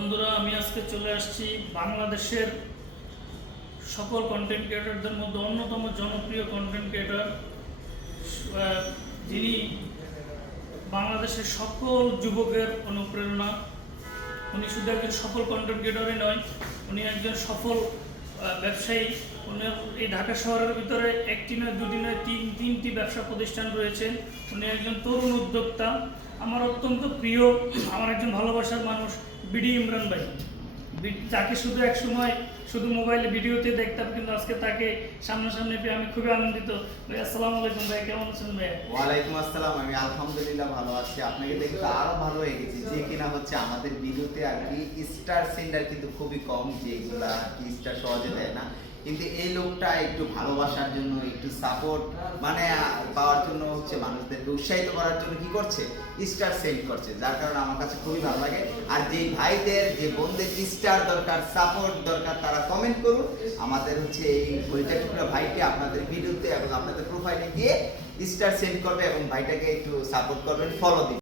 বন্ধুরা, আমি আজকে চলে আসছি বাংলাদেশের সকল কন্টেন্ট ক্রিয়েটরদের মধ্যে অন্যতম জনপ্রিয় কন্টেন্ট ক্রিয়েটর, যিনি বাংলাদেশের সকল যুবকের অনুপ্রেরণা। উনি শুধু একজন সফল কন্টেন্ট ক্রিয়েটরই নয়, উনি একজন সফল ব্যবসায়ী। উনি এই ঢাকা শহরের ভিতরে একটি নয়, দুটি নয়, তিনটি ব্যবসা প্রতিষ্ঠান রয়েছেন। উনি একজন তরুণ উদ্যোক্তা, আমার অত্যন্ত প্রিয়, আমার একজন ভালোবাসার মানুষ বিডি ইমরান ভাই। যাকে শুধু এক সময় শুধু মোবাইলে ভিডিওতে দেখতাম, কিন্তু আজকে তাকে সামনাসামনি পেয়ে আমি খুবই আনন্দিত। ভাই আসসালামু আলাইকুম। ভাই কেমন আছেন? ভাই ওয়ালাইকুম আসসালাম। আমি আলহামদুলিল্লাহ ভালো আছি। আপনাকে দেখতে আরো ভালো হয়ে গেছি, যে কিনা হচ্ছে আমাদের ভিডিওতে আর কি স্টার সেন্ডার কিন্তু খুবই কম, যেগুলা আর কি স্টার সহজে দেয় না। কিন্তু এই লোকটা একটু ভালোবাসার জন্য, একটু সাপোর্ট মানে পাওয়ার জন্য হচ্ছে মানুষদেরকে উৎসাহিত করার জন্য কি করছে, স্টার সেন্ড করছে, যার কারণে আমার কাছে খুবই ভালো লাগে। আর যে ভাইদের, যে বোনদের স্টার দরকার, সাপোর্ট দরকার, তারা কমেন্ট করুন। আমাদের হচ্ছে এই কলিজা টুকরা ভাইকে আপনাদের ভিডিওতে এবং আপনাদের প্রোফাইলে গিয়ে স্টার সেন্ড করবে এবং ভাইটাকে একটু সাপোর্ট করবেন, ফলো দিন।